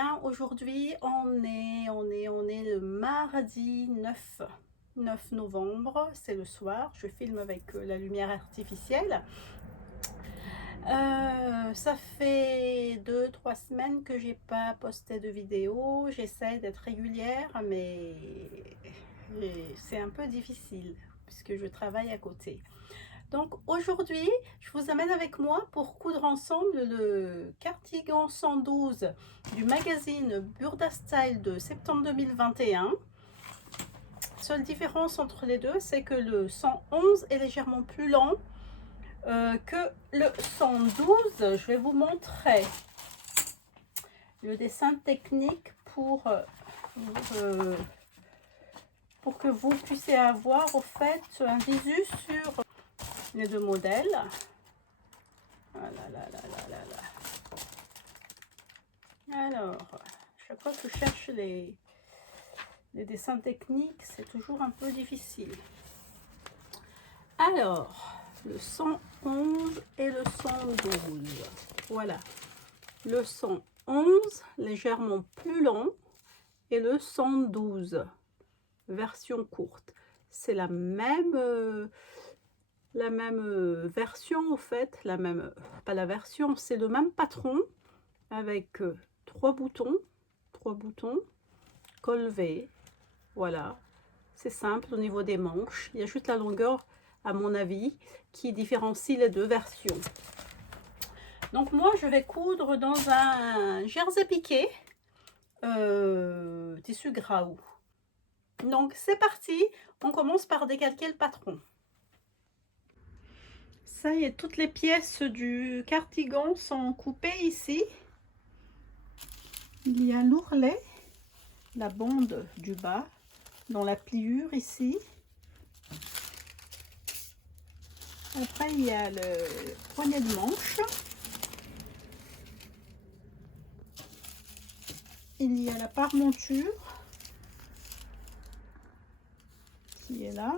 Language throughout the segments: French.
bien. Aujourd'hui, on est le mardi 9 novembre. C'est le soir. Je filme avec la lumière artificielle. Ça fait 2-3 semaines que j'ai pas posté de vidéo. J'essaie d'être régulière, mais c'est un peu difficile puisque je travaille à côté. Donc aujourd'hui, je vous amène avec moi pour coudre ensemble le cardigan 112 du magazine Burda Style de septembre 2021. Seule différence entre les deux, c'est que le 111 est légèrement plus lent que le 112. Je vais vous montrer le dessin technique pour que vous puissiez avoir au fait un visu sur les deux modèles. Ah là là là là là là. Alors, chaque fois que je cherche les dessins techniques, c'est toujours un peu difficile. Alors, le 111 et le 112. Voilà. Le 111, légèrement plus long, et le 112, version courte. C'est la même version, au fait. Pas la version, c'est le même patron avec trois boutons, col V. Voilà, c'est simple au niveau des manches. Il y a juste la longueur, à mon avis, qui différencie les deux versions. Donc moi, je vais coudre dans un jersey piqué, tissu Graou. Donc c'est parti, on commence par décalquer le patron. Ça y est, toutes les pièces du cardigan sont coupées ici. Il y a l'ourlet, la bande du bas, dans la pliure ici. Après, il y a le poignet de manche. Il y a la paremonture qui est là.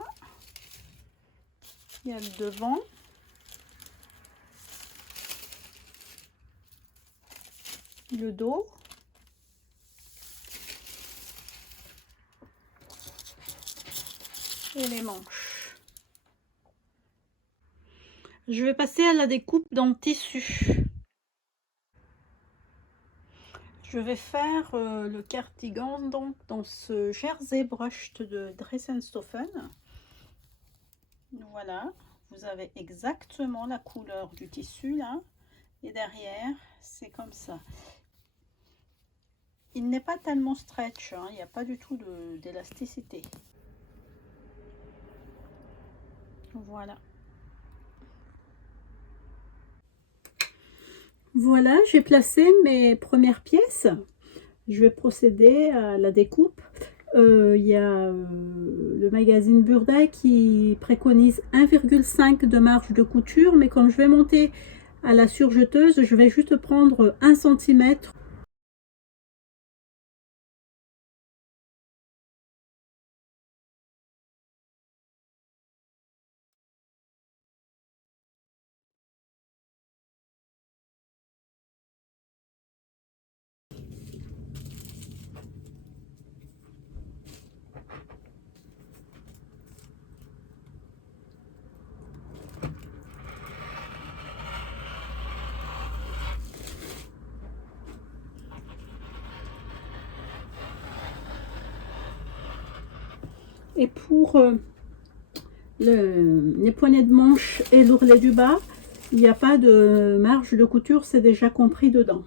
Il y a le devant. Le dos. Et les manches. Je vais passer à la découpe dans le tissu. Je vais faire le cardigan donc dans ce jersey brushed de Dressenstoffen. Voilà, vous avez exactement la couleur du tissu là, et derrière c'est comme ça. Il n'est pas tellement stretch, hein, il n'y a pas du tout d'élasticité. Voilà. Voilà, j'ai placé mes premières pièces. Je vais procéder à la découpe. Il y a le magazine Burda qui préconise 1,5 de marge de couture, mais comme je vais monter à la surjeteuse, je vais juste prendre 1 cm. Et pour les poignets de manche et l'ourlet du bas, il n'y a pas de marge de couture, c'est déjà compris dedans.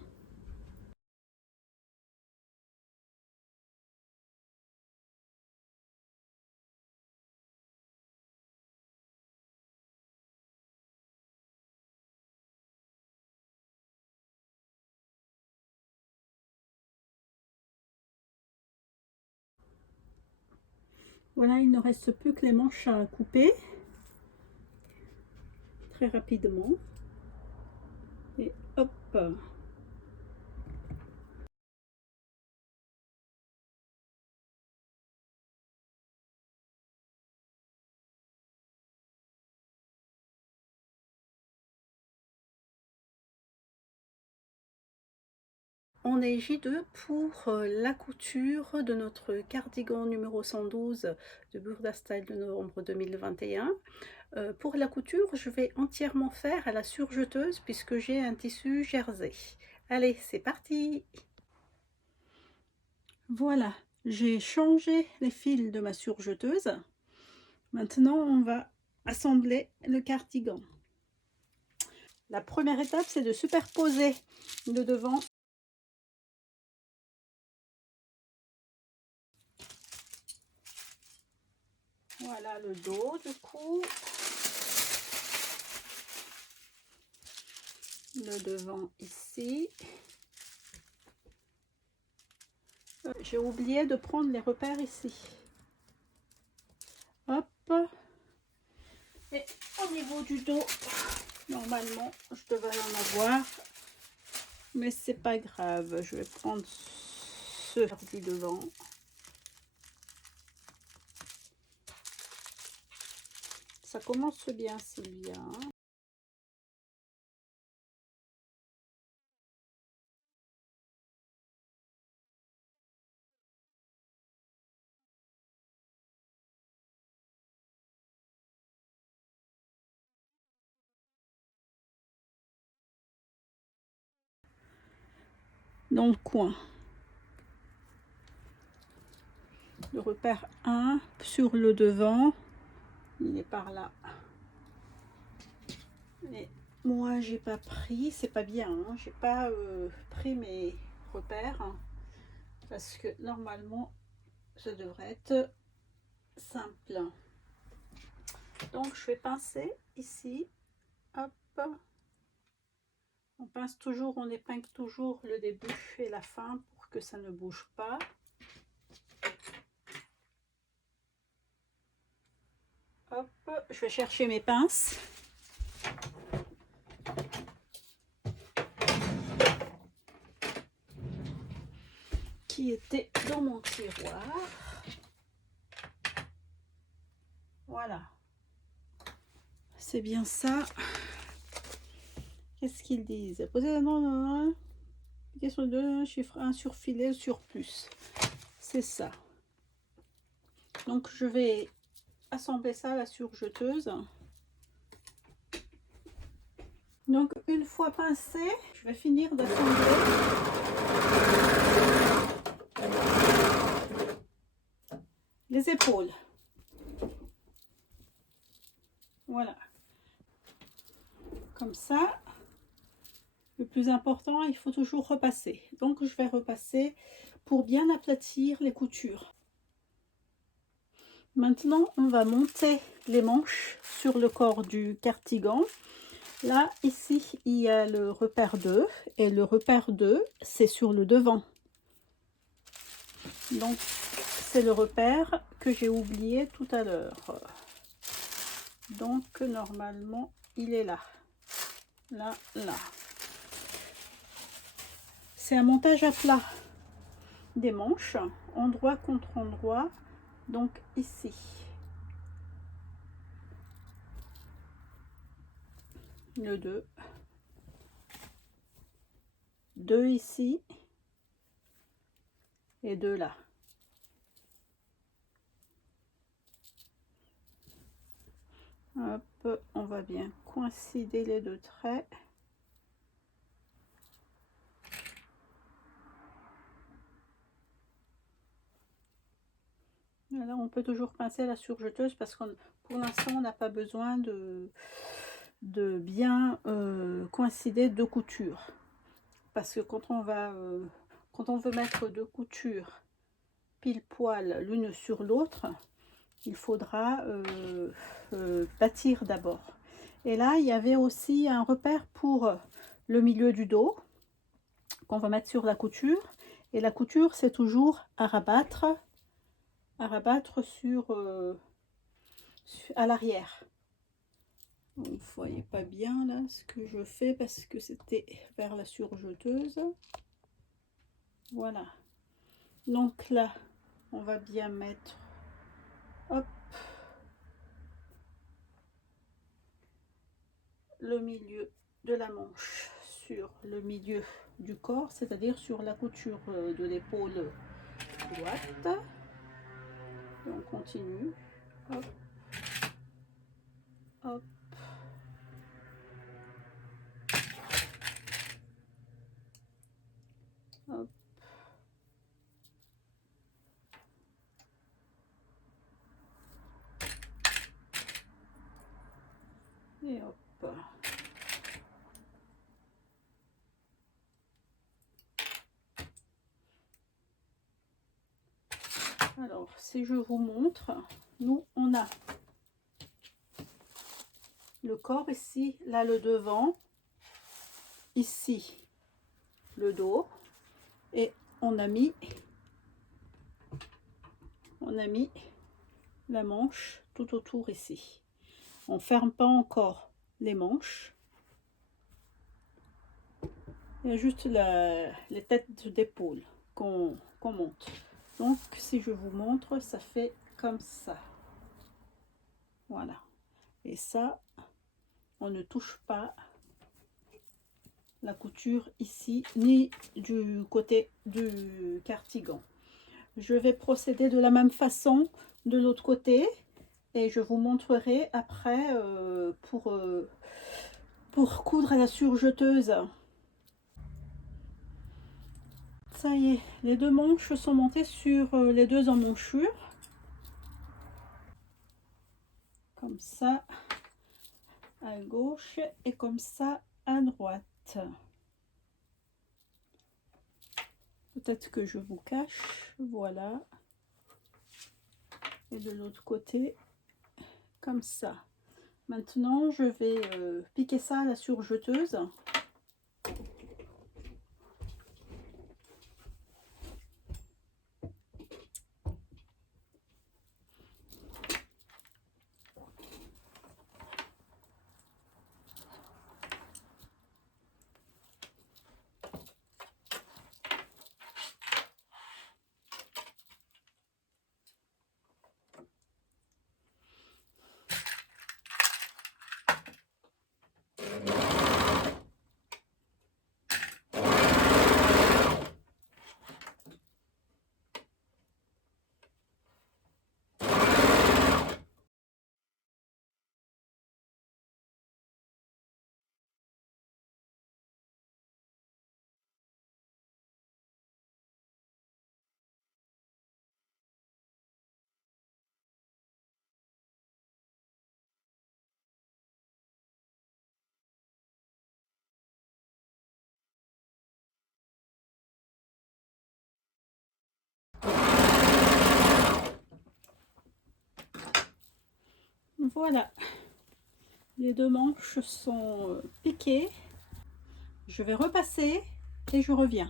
Voilà, il ne reste plus que les manches à couper très rapidement. Et hop! on est J2 pour la couture de notre cardigan numéro 112 de Burda Style de novembre 2021. Pour la couture, je vais entièrement faire à la surjeteuse puisque j'ai un tissu jersey. Allez, c'est parti! Voilà, j'ai changé les fils de ma surjeteuse. Maintenant, on va assembler le cardigan. La première étape, c'est de superposer le devant. Voilà le dos du coup. Le devant ici. J'ai oublié de prendre les repères ici. Hop. Et au niveau du dos, normalement, je devrais en avoir. Mais c'est pas grave. Je vais prendre ce du devant. Ça commence bien, Sylvia. Dans le coin. Le repère 1 sur le devant. Il est par là. Mais moi, j'ai pas pris. C'est pas bien. Hein, j'ai pas pris mes repères. Hein, parce que normalement, ça devrait être simple. Donc, je vais pincer ici. Hop. On pince toujours, on épingle toujours le début et la fin pour que ça ne bouge pas. Hop, je vais chercher mes pinces. Qui étaient dans mon tiroir. Voilà. C'est bien ça. Qu'est-ce qu'ils disent? Posez non. Question 2, chiffre 1 sur filet sur plus. C'est ça. Donc je vais assembler ça à la surjeteuse. Donc une fois pincé, je vais finir d'assembler les épaules. Voilà. Comme ça. Le plus important, il faut toujours repasser. Donc je vais repasser pour bien aplatir les coutures. Maintenant, on va monter les manches sur le corps du cardigan. Là, ici, il y a le repère 2. Et le repère 2, c'est sur le devant. Donc, c'est le repère que j'ai oublié tout à l'heure. Donc, normalement, il est là. Là. C'est un montage à plat des manches, endroit contre endroit. Donc, ici. Le 2. 2 ici. Et 2 là. Hop, on va bien coïncider les deux traits. Là, on peut toujours pincer la surjeteuse parce que pour l'instant, on n'a pas besoin de bien coïncider deux coutures. Parce que quand on veut mettre deux coutures pile poil l'une sur l'autre, il faudra bâtir d'abord. Et là, il y avait aussi un repère pour le milieu du dos qu'on va mettre sur la couture. Et la couture, c'est toujours à rabattre à l'arrière. Vous ne voyez pas bien là ce que je fais parce que c'était vers la surjeteuse. Voilà. Donc là, on va bien mettre, hop, le milieu de la manche sur le milieu du corps, c'est-à-dire sur la couture de l'épaule droite. Et on continue. Hop, hop. Hop. Et hop. Alors, si je vous montre, nous, on a le corps ici, là le devant, ici le dos, et on a mis la manche tout autour ici. On ferme pas encore les manches. Il y a juste les têtes d'épaule qu'on monte. Donc, si je vous montre, ça fait comme ça. Voilà. Et ça, on ne touche pas la couture ici, ni du côté du cardigan. Je vais procéder de la même façon de l'autre côté et je vous montrerai après pour coudre à la surjeteuse. Ça y est, les deux manches sont montées sur les deux emmanchures. Comme ça à gauche et comme ça à droite. Peut-être que je vous cache, voilà. Et de l'autre côté, comme ça. Maintenant, je vais piquer ça à la surjeteuse. Voilà, les deux manches sont piquées. Je vais repasser et je reviens.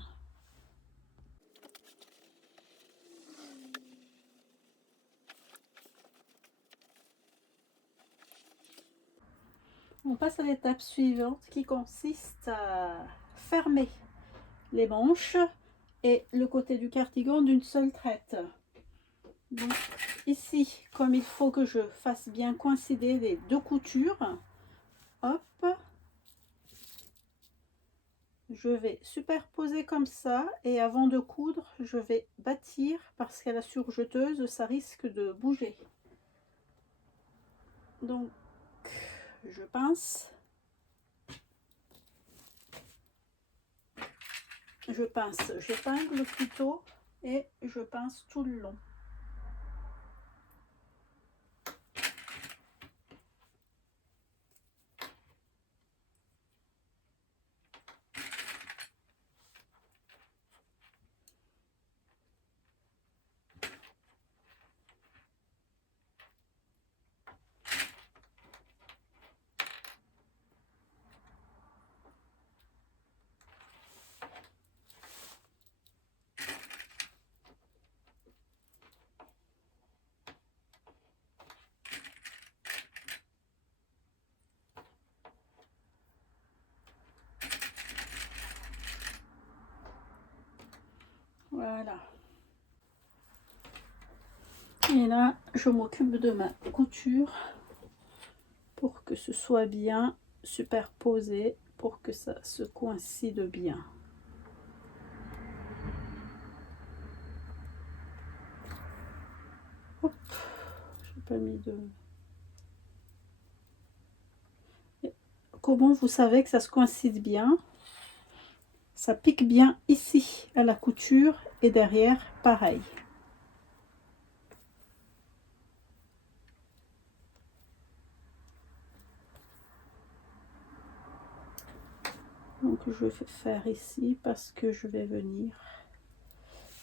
On passe à l'étape suivante qui consiste à fermer les manches et le côté du cardigan d'une seule traite. Donc ici, comme il faut que je fasse bien coïncider les deux coutures, hop, je vais superposer comme ça et avant de coudre, je vais bâtir parce qu'à la surjeteuse, ça risque de bouger. Donc, je pince, j'épingle plutôt et je pince tout le long. Voilà. Et là, je m'occupe de ma couture pour que ce soit bien superposé pour que ça se coïncide bien. Hop, j'ai pas mis de... Comment vous savez que ça se coïncide bien? Ça pique bien ici à la couture et derrière pareil. Donc je vais faire ici parce que je vais venir...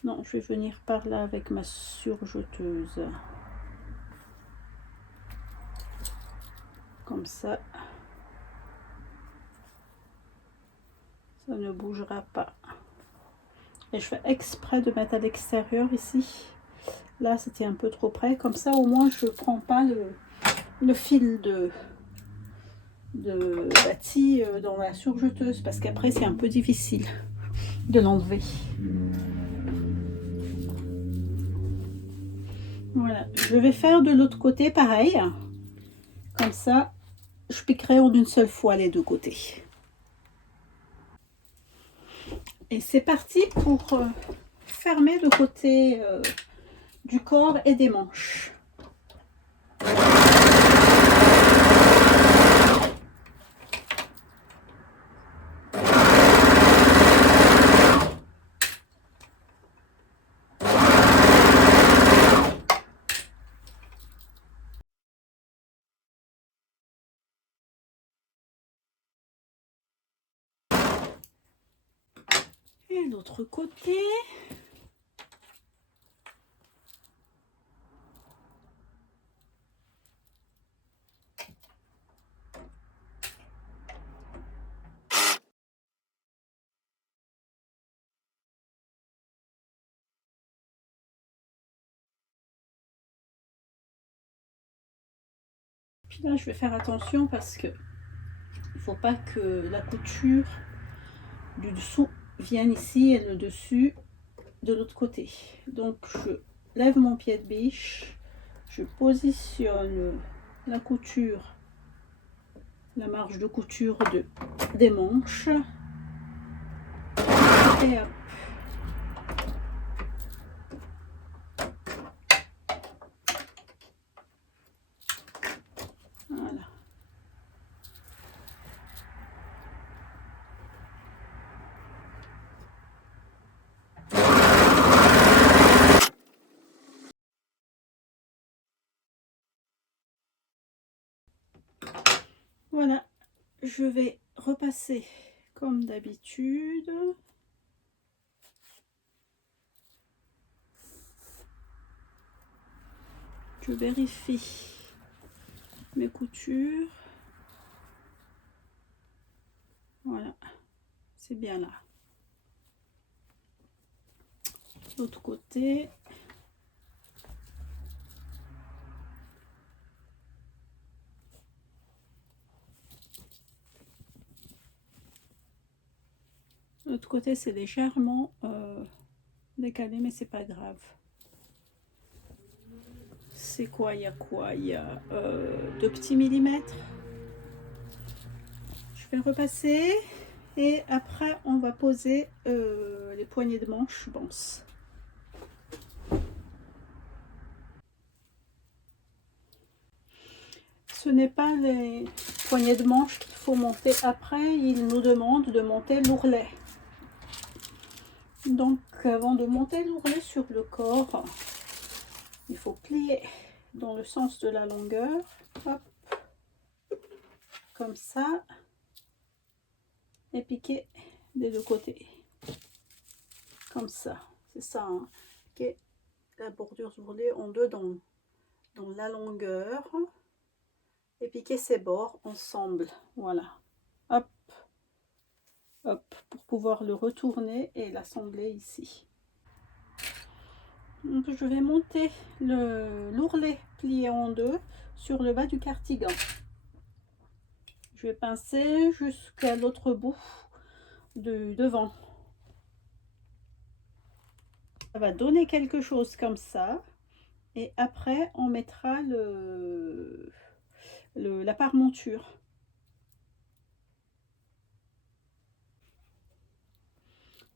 Non, je vais venir par là avec ma surjeteuse. Comme ça. Ça ne bougera pas. Et je fais exprès de mettre à l'extérieur ici. Là, c'était un peu trop près. Comme ça, au moins, je ne prends pas le fil de bâti dans la surjeteuse. Parce qu'après, c'est un peu difficile de l'enlever. Voilà. Je vais faire de l'autre côté pareil. Comme ça, je piquerai en une seule fois les deux côtés. Et c'est parti pour fermer le côté du corps et des manches. Et l'autre côté. Puis là, je vais faire attention parce que il faut pas que la couture du dessous vienne ici et le dessus de l'autre côté. Donc, je lève mon pied de biche, je positionne la couture, la marge de couture des manches et hop. Voilà. Voilà, je vais repasser comme d'habitude. Je vérifie mes coutures. Voilà, c'est bien là. L'autre côté. L'autre côté, c'est légèrement décalé, mais c'est pas grave. C'est quoi? Il y a quoi? Il y a 2 petits millimètres. Je vais repasser et après on va poser les poignées de manche, je pense. Ce n'est pas les poignées de manche qu'il faut monter après, il nous demande de monter l'ourlet. Donc avant de monter l'ourlet sur le corps, il faut plier dans le sens de la longueur, hop, comme ça, et piquer des deux côtés, comme ça, c'est ça, hein. Piquer la bordure d'ourlet en deux dans la longueur, et piquer ses bords ensemble, voilà, hop, hop, pour pouvoir le retourner et l'assembler ici. Donc je vais monter l'ourlet plié en deux sur le bas du cardigan. Je vais pincer jusqu'à l'autre bout de devant. Ça va donner quelque chose comme ça. Et après, on mettra la paremonture.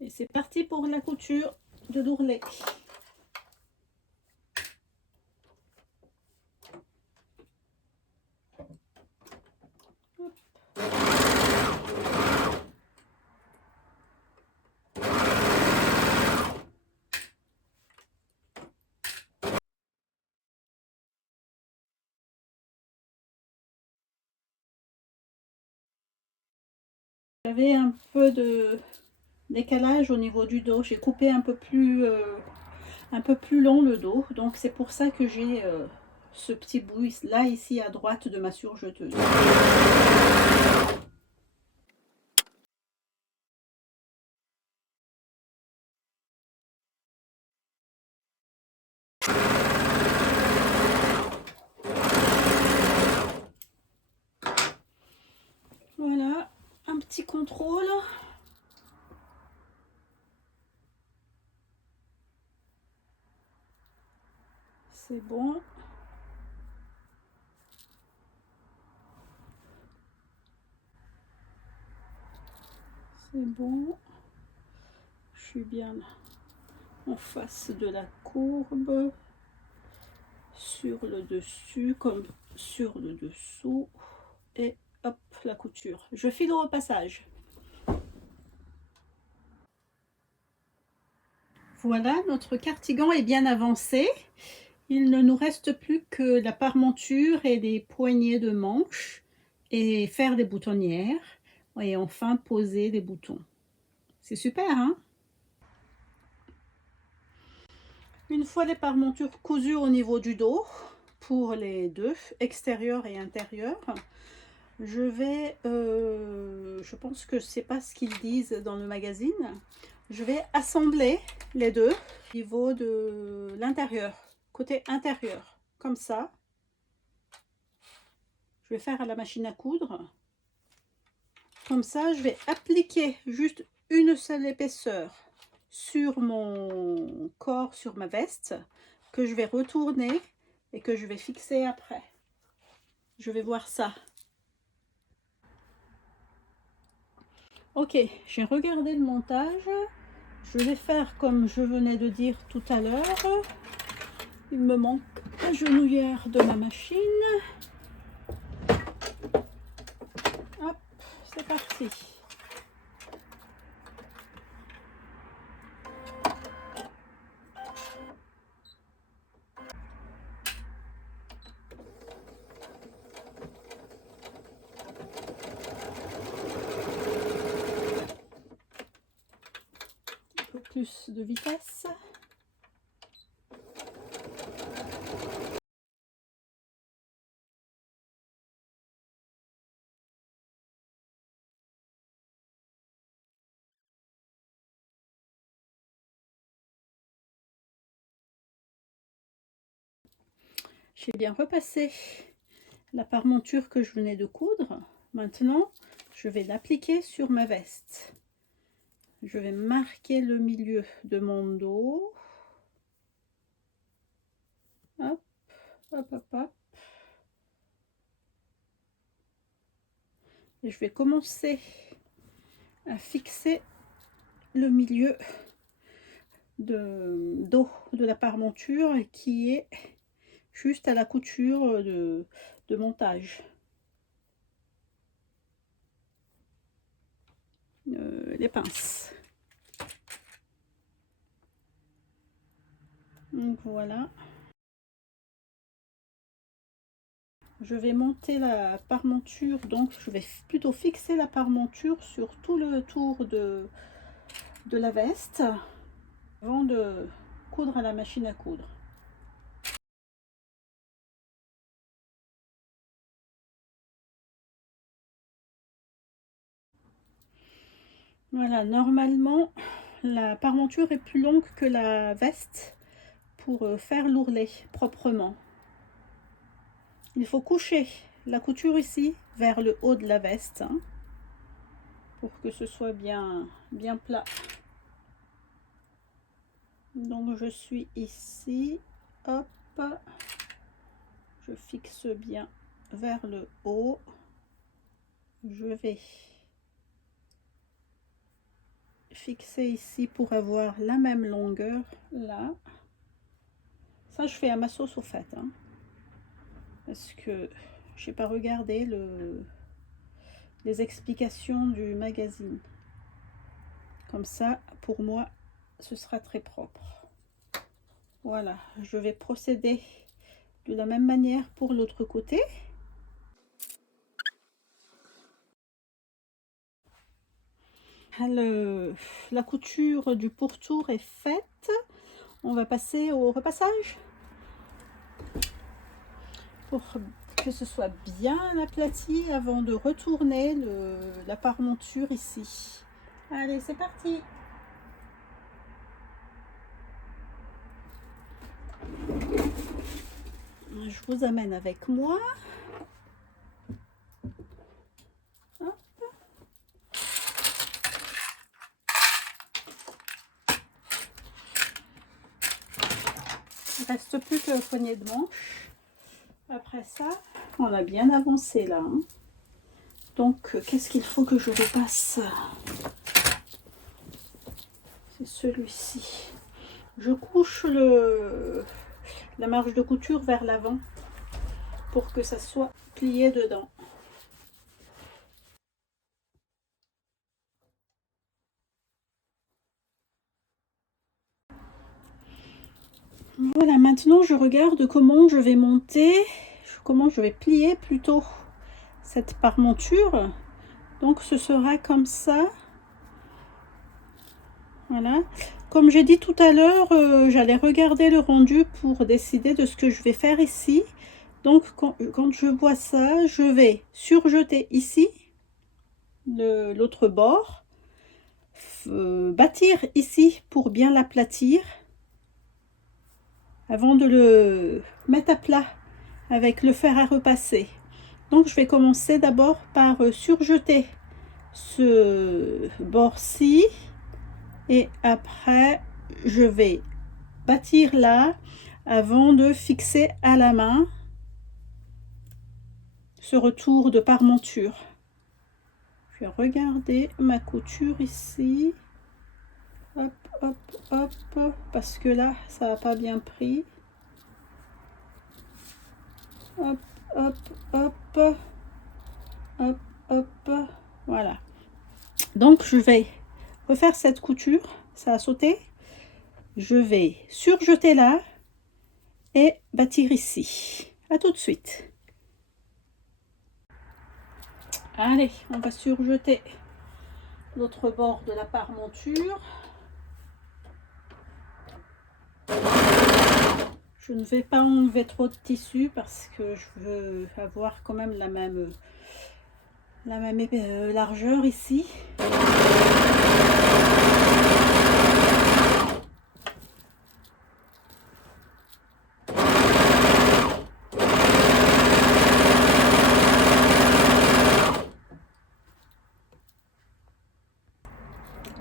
Et c'est parti pour la couture de l'ourlet. J'avais un peu de décalage au niveau du dos. J'ai coupé un peu plus long le dos. Donc c'est pour ça que j'ai ce petit bout là ici à droite de ma surjeteuse. Voilà, un petit contrôle. C'est bon. C'est bon. Je suis bien en face de la courbe. Sur le dessus comme sur le dessous. Et hop, la couture. Je file au repassage. Voilà, notre cardigan est bien avancé. Il ne nous reste plus que la parmenture et les poignées de manches et faire des boutonnières et enfin poser les boutons. C'est super, hein? Une fois les parmentures cousues au niveau du dos, pour les deux, extérieur et intérieur, je vais, je pense que c'est pas ce qu'ils disent dans le magazine, je vais assembler les deux au niveau de l'intérieur, côté intérieur, comme ça. Je vais faire à la machine à coudre. Comme ça, je vais appliquer juste une seule épaisseur sur mon corps, sur ma veste, que je vais retourner et que je vais fixer après. Je vais voir ça. Ok, j'ai regardé le montage. Je vais faire comme je venais de dire tout à l'heure. Il me manque la genouillère de ma machine. Hop, c'est parti. Un peu plus de vitesse. J'ai bien repassé la parmenture que je venais de coudre. Maintenant, je vais l'appliquer sur ma veste. Je vais marquer le milieu de mon dos. Hop, hop, hop, hop. Et je vais commencer à fixer le milieu de dos de la parmenture qui est juste à la couture de montage. Les pinces. Donc voilà. Je vais monter la parmenture, donc je vais plutôt fixer la parmenture sur tout le tour de la veste avant de coudre à la machine à coudre. Voilà, normalement la parmenture est plus longue que la veste pour faire l'ourlet proprement. Il faut coucher la couture ici vers le haut de la veste, hein, pour que ce soit bien plat. Donc je suis ici, hop, je fixe bien vers le haut, je vais fixer ici pour avoir la même longueur là. Ça, je fais à ma sauce au fait, hein, parce que j'ai pas regardé les explications du magazine. Comme ça, pour moi, ce sera très propre. Voilà, je vais procéder de la même manière pour l'autre côté. La couture du pourtour est faite. On va passer au repassage pour que ce soit bien aplati avant de retourner la parmenture ici. Allez, c'est parti. Je vous amène avec moi. Hop. Il ne reste plus que la poignée de manche. Après ça, on a bien avancé là, hein. Donc, qu'est-ce qu'il faut que je repasse? C'est celui-ci. Je couche la marge de couture vers l'avant pour que ça soit plié dedans. Voilà, maintenant je regarde comment je vais monter, comment je vais plier plutôt cette parmenture. Donc ce sera comme ça. Voilà. Comme j'ai dit tout à l'heure, j'allais regarder le rendu pour décider de ce que je vais faire ici. Donc quand je vois ça, je vais surjeter ici l'autre bord, bâtir ici pour bien l'aplatir avant de le mettre à plat avec le fer à repasser. Donc je vais commencer d'abord par surjeter ce bord-ci et après je vais bâtir là avant de fixer à la main ce retour de parmenture. Je vais regarder ma couture ici. Hop, hop, hop, parce que là, ça n'a pas bien pris. Hop, hop, hop, hop, hop, voilà. Donc, je vais refaire cette couture. Ça a sauté. Je vais surjeter là et bâtir ici. À tout de suite. Allez, on va surjeter l'autre bord de la parmenture. Je ne vais pas enlever trop de tissu parce que je veux avoir quand même la même largeur ici.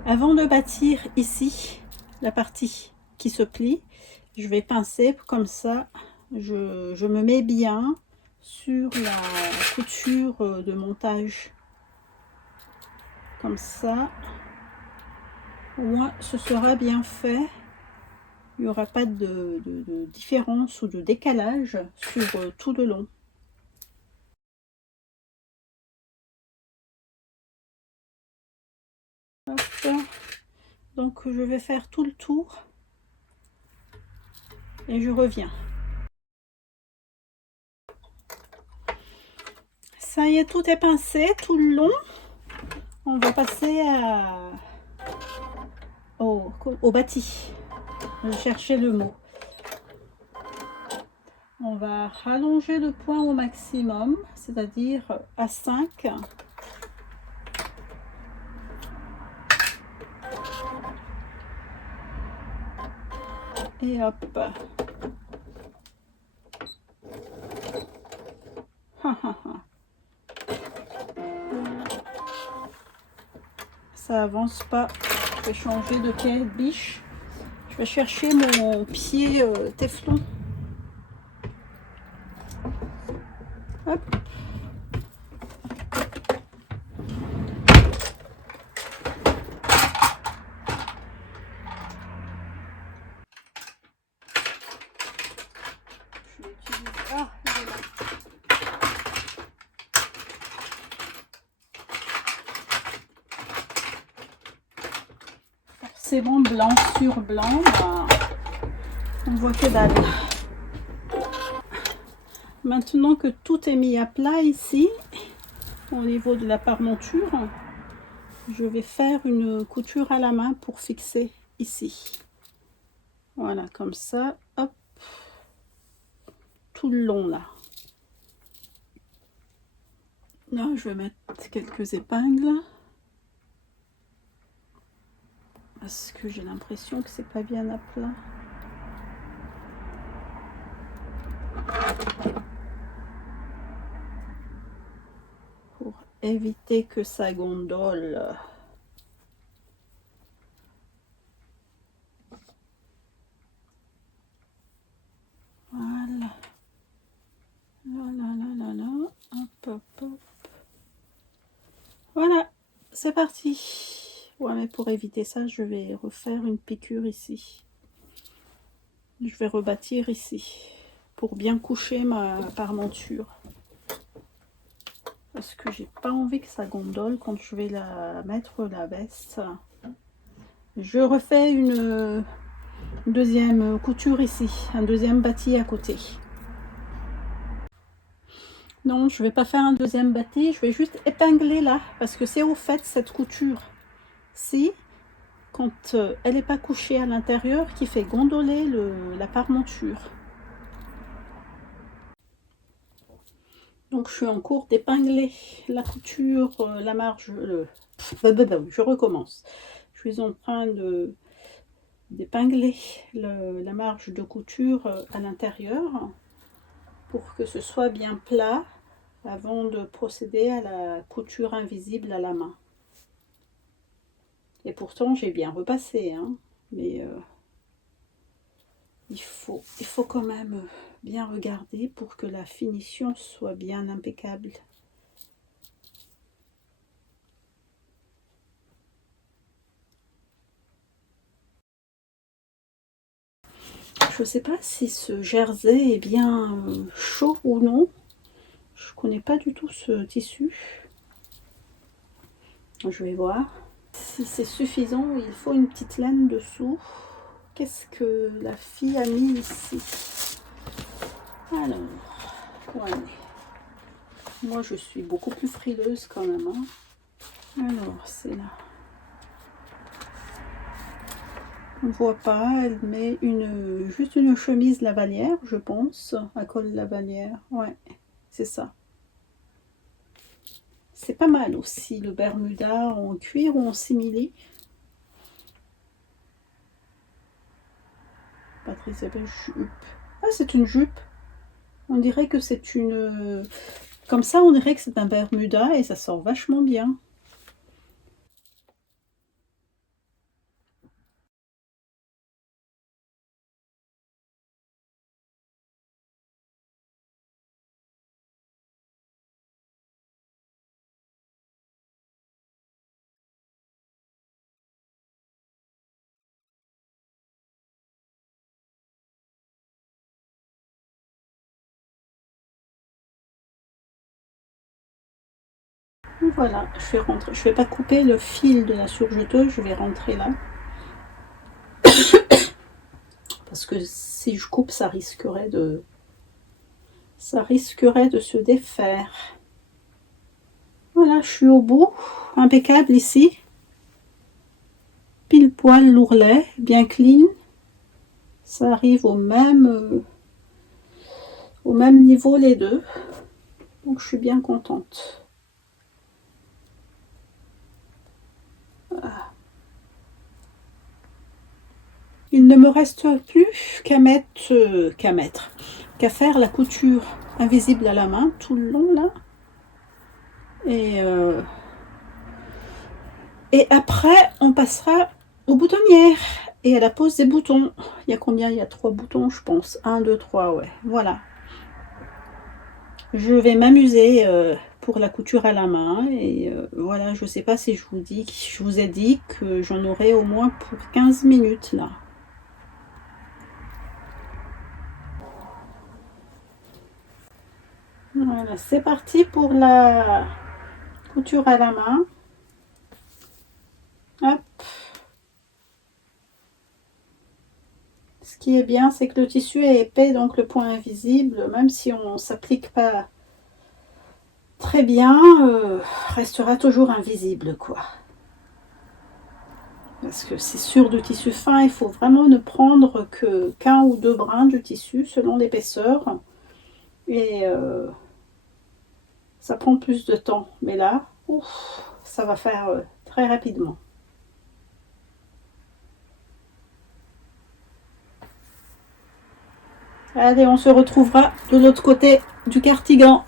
Avant de bâtir ici la partie qui se plie, je vais pincer comme ça, je me mets bien sur la couture de montage. Comme ça, au moins ce sera bien fait. Il n'y aura pas de différence ou de décalage sur tout le long. Hop. Donc je vais faire tout le tour et je reviens. Ça y est, tout est pincé tout le long. On va passer au bâti. Je cherchais le mot. On va rallonger le point au maximum, c'est-à-dire à 5. Et hop. Ça avance pas. Je vais changer de pied biche. Je vais chercher mon pied téflon. Hop. c'est bon, blanc sur blanc, ben, on voit que dalle. Maintenant que tout est mis à plat ici, au niveau de la parmenture, je vais faire une couture à la main pour fixer ici. Voilà, comme ça, hop, tout le long là. Là, je vais mettre quelques épingles. Parce que j'ai l'impression que c'est pas bien à plat. Pour éviter que ça gondole. Voilà. Là, là, là, là, là. Hop, hop, hop. Voilà, c'est parti. Ouais, mais pour éviter ça, je vais refaire une piqûre ici. Je vais rebâtir ici. Pour bien coucher ma parmenture. Parce que j'ai pas envie que ça gondole quand je vais la mettre la veste. Je refais une deuxième couture ici, un deuxième bâti à côté. Non, je vais pas faire un deuxième bâti, je vais juste épingler là, parce que c'est au fait cette couture ci, quand elle n'est pas couchée à l'intérieur, qui fait gondoler la parmenture. Donc je suis en cours d'épingler la couture, la marge, je recommence. Je suis en train d'épingler la marge de couture à l'intérieur pour que ce soit bien plat avant de procéder à la couture invisible à la main. Et pourtant j'ai bien repassé, hein, mais il faut quand même bien regarder pour que la finition soit bien impeccable. Je ne sais pas si ce jersey est bien chaud ou non. Je connais pas du tout ce tissu. Je vais voir. Si c'est suffisant, il faut une petite laine dessous. Qu'est-ce que la fille a mis ici? Alors, ouais. Moi je suis beaucoup plus frileuse quand même. Hein. Alors, c'est là. On voit pas, elle met juste une chemise lavalière, je pense, à col lavalière. Ouais, c'est ça. C'est pas mal aussi le Bermuda en cuir ou en simili. Patrice appelle jupe. Ah, c'est une jupe. On dirait que c'est une... Comme ça, on dirait que c'est un Bermuda et ça sort vachement bien. Voilà, je vais rentrer. Je vais pas couper le fil de la surjeteuse, je vais rentrer là. Parce que si je coupe, ça risquerait de se défaire. Voilà, je suis au bout. Impeccable ici. Pile poil l'ourlet, bien clean. Ça arrive au même niveau les deux. Donc je suis bien contente. Voilà. Il ne me reste plus qu'à faire la couture invisible à la main tout le long là. Et après, on passera aux boutonnières et à la pose des boutons. Il y a combien? Il y a 3 boutons, je pense. 1, 2, 3, ouais. Voilà. Je vais m'amuser pour la couture à la main. Et voilà, je ne sais pas si je vous ai dit que j'en aurai au moins pour 15 minutes là. Voilà, c'est parti pour la couture à la main. Hop. Ce qui est bien, c'est que le tissu est épais, donc le point invisible, même si on ne s'applique pas très bien, restera toujours invisible, quoi. Parce que c'est sûr, du tissu fin, il faut vraiment ne prendre qu'un ou deux brins du tissu selon l'épaisseur. Et ça prend plus de temps. Mais là, ouf, ça va faire très rapidement. Allez, on se retrouvera de l'autre côté du cardigan.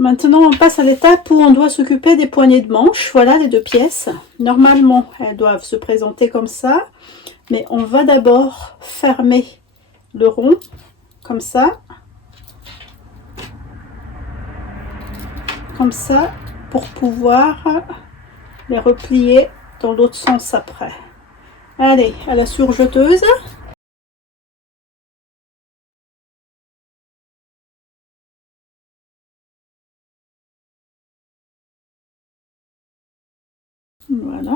Maintenant, on passe à l'étape où on doit s'occuper des poignées de manche. Voilà les deux pièces. Normalement, elles doivent se présenter comme ça. Mais on va d'abord fermer le rond, comme ça. Comme ça, pour pouvoir les replier dans l'autre sens après. Allez, à la surjeteuse. Voilà.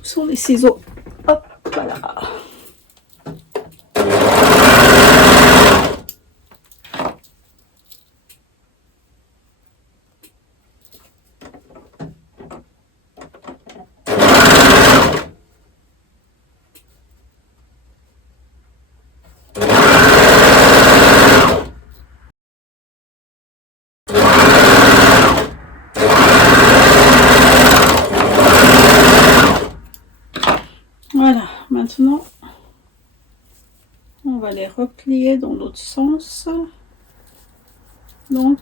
Où sont les ciseaux? Hop, voilà. Voilà, maintenant, on va les replier dans l'autre sens. Donc,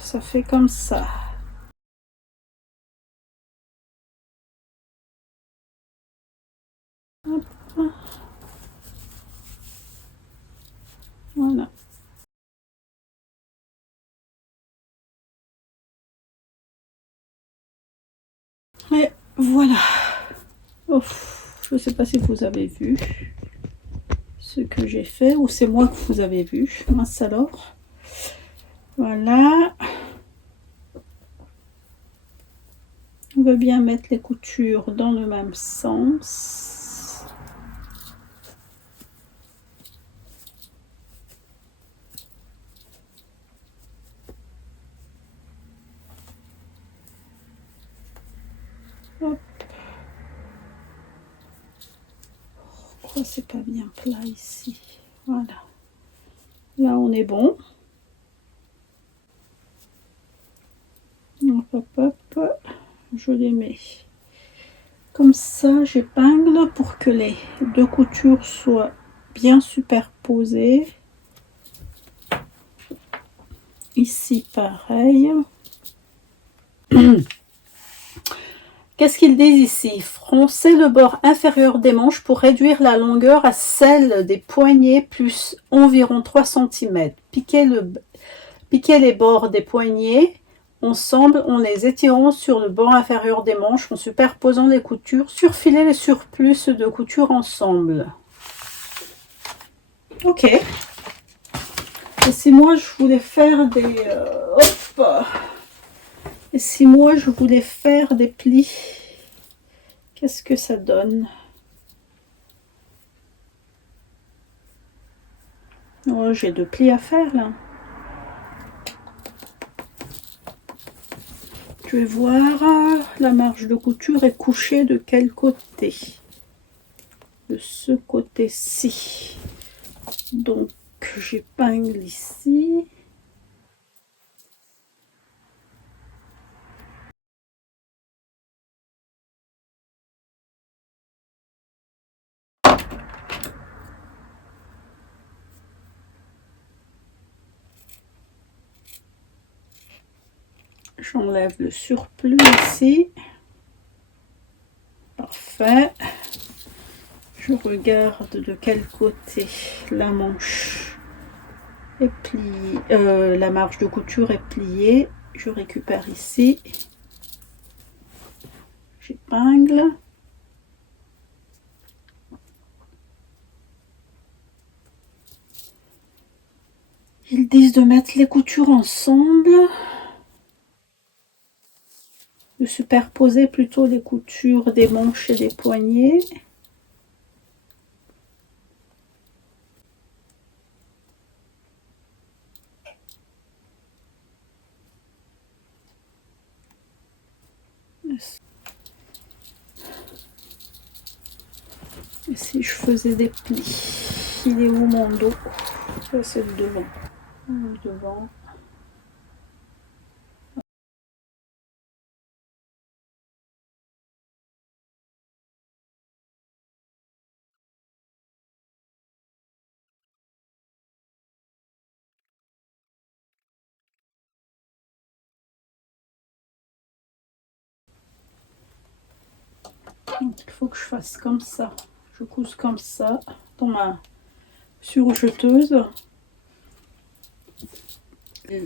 ça fait comme ça. Hop. Voilà. Et voilà. Ouf, je ne sais pas si vous avez vu ce que j'ai fait, ou c'est moi que vous avez vu. Mince alors. Voilà. On va bien mettre les coutures dans le même sens. Hop. Pourquoi c'est pas bien plat ici? Voilà. Là, on est bon. Hop, hop, hop. Je les mets comme ça. J'épingle pour que les deux coutures soient bien superposées. Ici, pareil. Qu'est-ce qu'ils disent ici? Froncez le bord inférieur des manches pour réduire la longueur à celle des poignets plus environ 3 cm. Piquez les bords des poignets ensemble en les étirant sur le bord inférieur des manches en superposant les coutures. Surfilez les surplus de couture ensemble. Ok. Et si moi je voulais faire des... Et si moi je voulais faire des plis, qu'est-ce que ça donne? Oh, j'ai 2 plis à faire là. Je vais voir, la marge de couture est couchée de quel côté? De ce côté-ci. Donc j'épingle ici. J'enlève le surplus ici. Parfait. Je regarde de quel côté la manche est pliée, la marge de couture est pliée. je récupère ici, j'épingle. Ils disent de mettre les coutures ensemble, de superposer plutôt les coutures des manches et des poignets. Et si je faisais des plis, il est où mon dos? Ça c'est le devant. Le devant. Donc, il faut que je fasse comme ça. Je couse comme ça dans ma surjeteuse.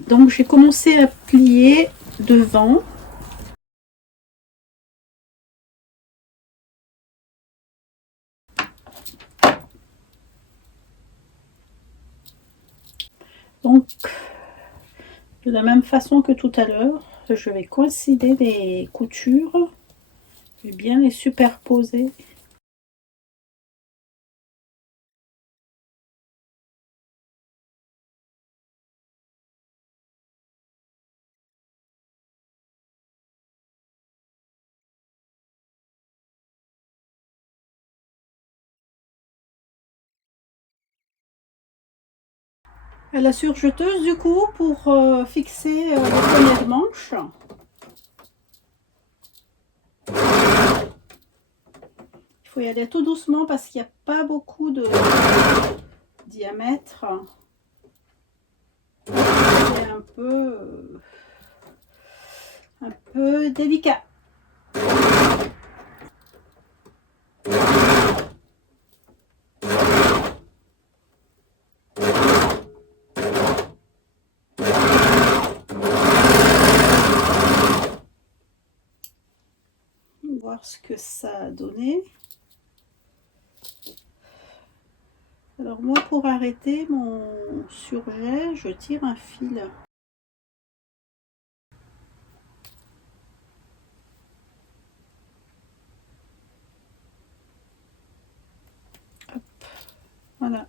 Donc j'ai commencé à plier devant. Donc de la même façon que tout à l'heure, je vais coïncider les coutures et bien les superposer. À la surjeteuse du coup pour fixer les poignées de manche. Il faut y aller tout doucement parce qu'il n'y a pas beaucoup de diamètre. C'est un peu délicat. Voir ce que ça a donné. Alors moi pour arrêter mon surjet, je tire un fil. Hop, voilà.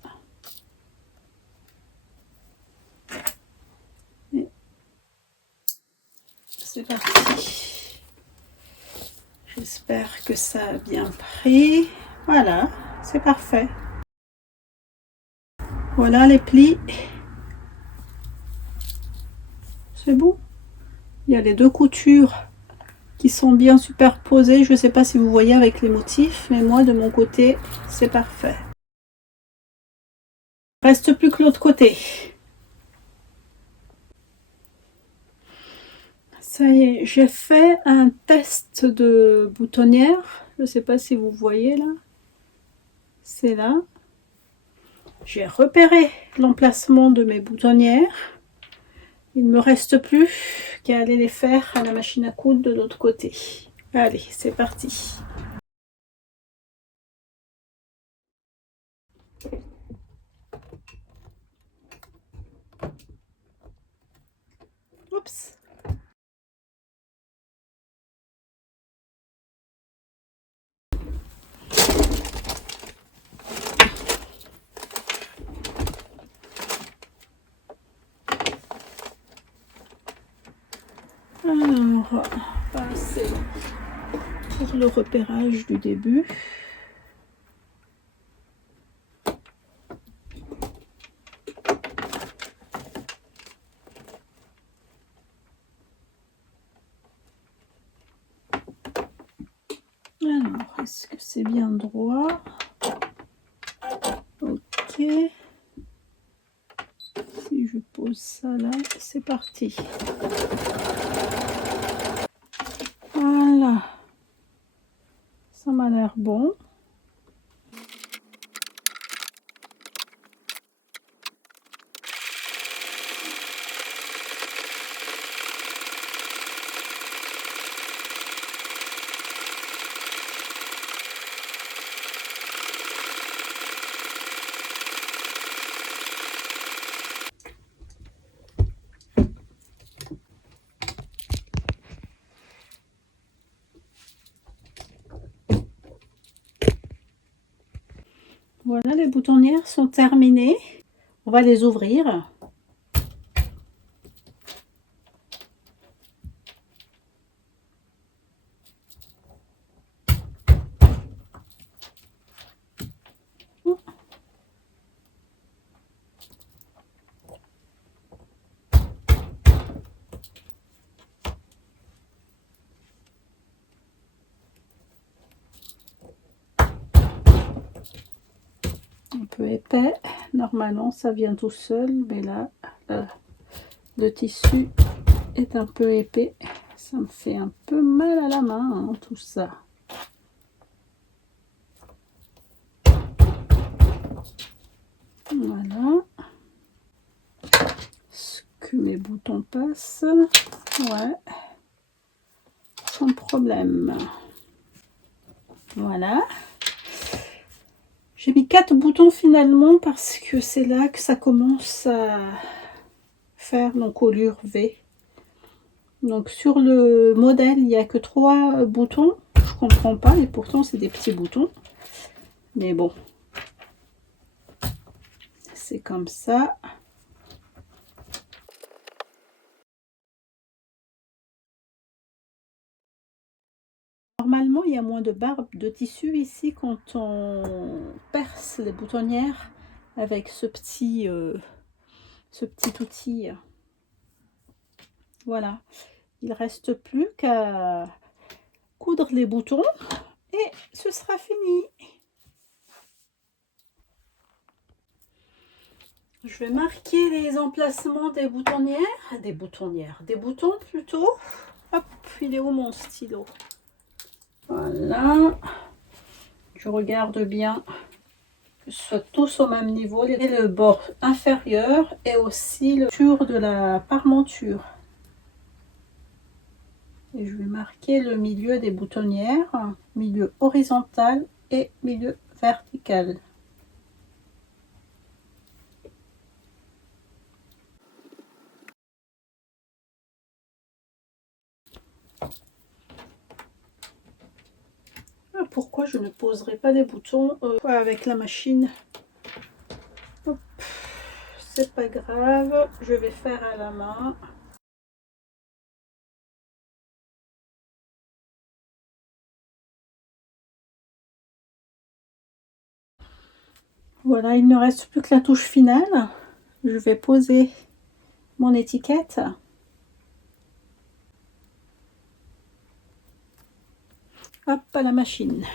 Et c'est parti. J'espère que ça a bien pris. Voilà, c'est parfait. Voilà les plis. C'est bon. Il y a les deux coutures qui sont bien superposées. Je ne sais pas si vous voyez avec les motifs, mais moi de mon côté, c'est parfait. Reste plus que l'autre côté. Ça y est, j'ai fait un test de boutonnière. Je ne sais pas si vous voyez là. C'est là. J'ai repéré l'emplacement de mes boutonnières. Il ne me reste plus qu'à aller les faire à la machine à coudre de l'autre côté. Allez, c'est parti. Oups. Alors, passer pour le repérage du début. Alors, est-ce que c'est bien droit? Ok. Si je pose ça là, c'est parti. Voilà. Ça m'a l'air bon. Voilà, les boutonnières sont terminées. On va les ouvrir. Un peu épais, normalement ça vient tout seul, mais là le tissu est un peu épais, ça me fait un peu mal à la main, hein, tout ça. Voilà, ce que mes boutons passent, ouais, sans problème. Voilà, j'ai mis 4 boutons finalement parce que c'est là que ça commence à faire l'encolure V. Donc sur le modèle, il n'y a que 3 boutons. Je comprends pas, et pourtant c'est des petits boutons. Mais bon, c'est comme ça. Normalement, il y a moins de barbe de tissu ici quand on perce les boutonnières avec ce petit outil. Voilà, il reste plus qu'à coudre les boutons et ce sera fini. Je vais marquer les emplacements des boutonnières, des boutons plutôt. Hop, il est où mon stylo? Voilà, je regarde bien que ce soit tous au même niveau, le bord inférieur et aussi le tour de la parmenture. Et je vais marquer le milieu des boutonnières, milieu horizontal et milieu vertical. Pourquoi je ne poserai pas les boutons avec la machine? C'est pas grave, je vais faire à la main. Voilà, il ne reste plus que la touche finale. Je vais poser mon étiquette. Hop, à la machine.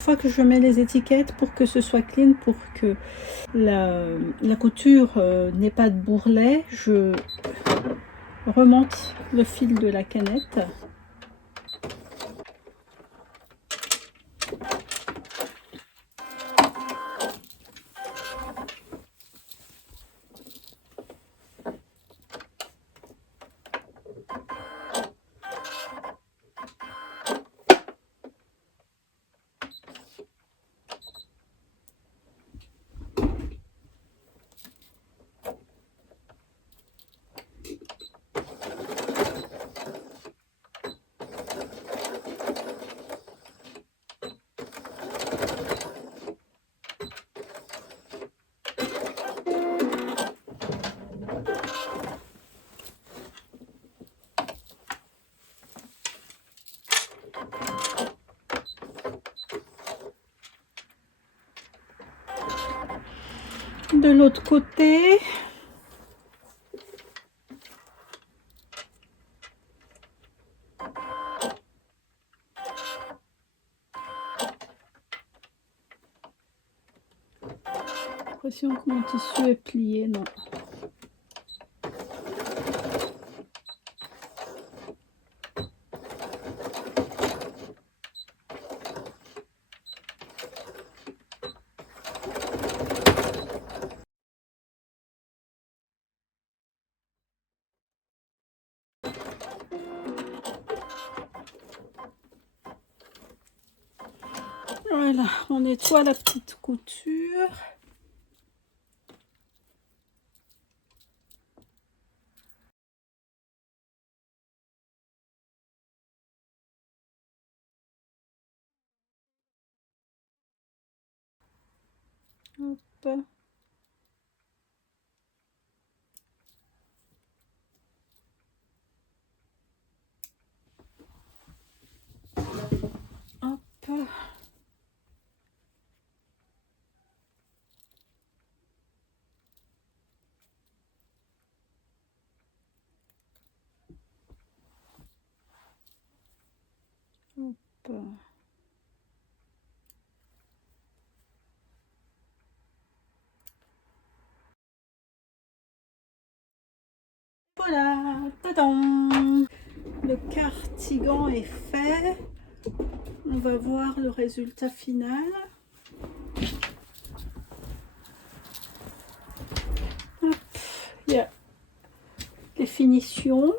Fois que je mets les étiquettes pour que ce soit clean, pour que la couture n'ait pas de bourrelet, je remonte le fil de la canette. De l'autre côté, j'ai l'impression que mon tissu est plié, non. on nettoie la petite couture. Hop. Hop. Hop. Voilà, tadam! Le cardigan est fait. On va voir le résultat final. Hop. Il y a les finitions.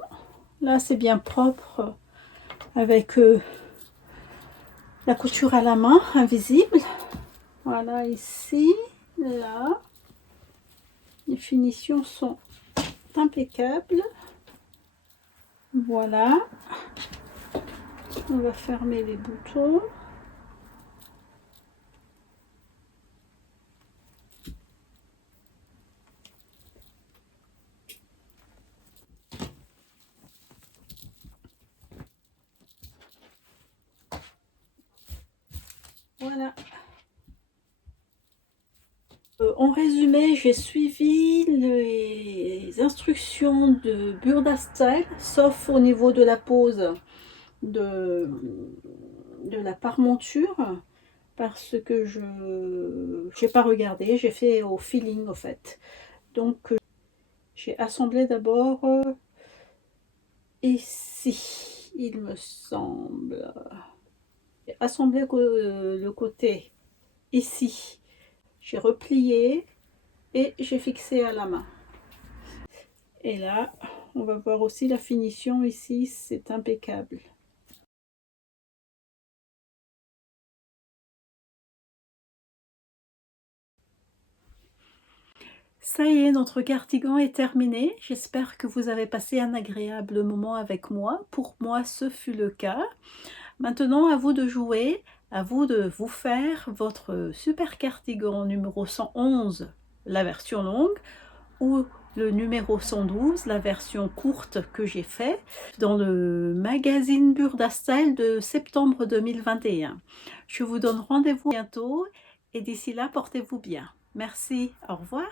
Là, c'est bien propre avec la couture à la main, invisible. Voilà, ici, là. Les finitions sont impeccables. Voilà. On va fermer les boutons. Voilà. En résumé, j'ai suivi les instructions de Burda Style, sauf au niveau de la pose de la parmenture, parce que je n'ai pas regardé, j'ai fait au feeling en fait. Donc j'ai assemblé d'abord ici, il me semble. J'ai assemblé le côté ici. J'ai replié et j'ai fixé à la main. Et là, on va voir aussi la finition ici, c'est impeccable. Ça y est, notre cardigan est terminé. J'espère que vous avez passé un agréable moment avec moi. Pour moi, ce fut le cas. Maintenant, à vous de jouer, à vous de vous faire votre super cardigan numéro 111, la version longue, ou le numéro 112, la version courte que j'ai fait dans le magazine Burda Style de septembre 2021. Je vous donne rendez-vous bientôt et d'ici là, portez-vous bien. Merci, au revoir.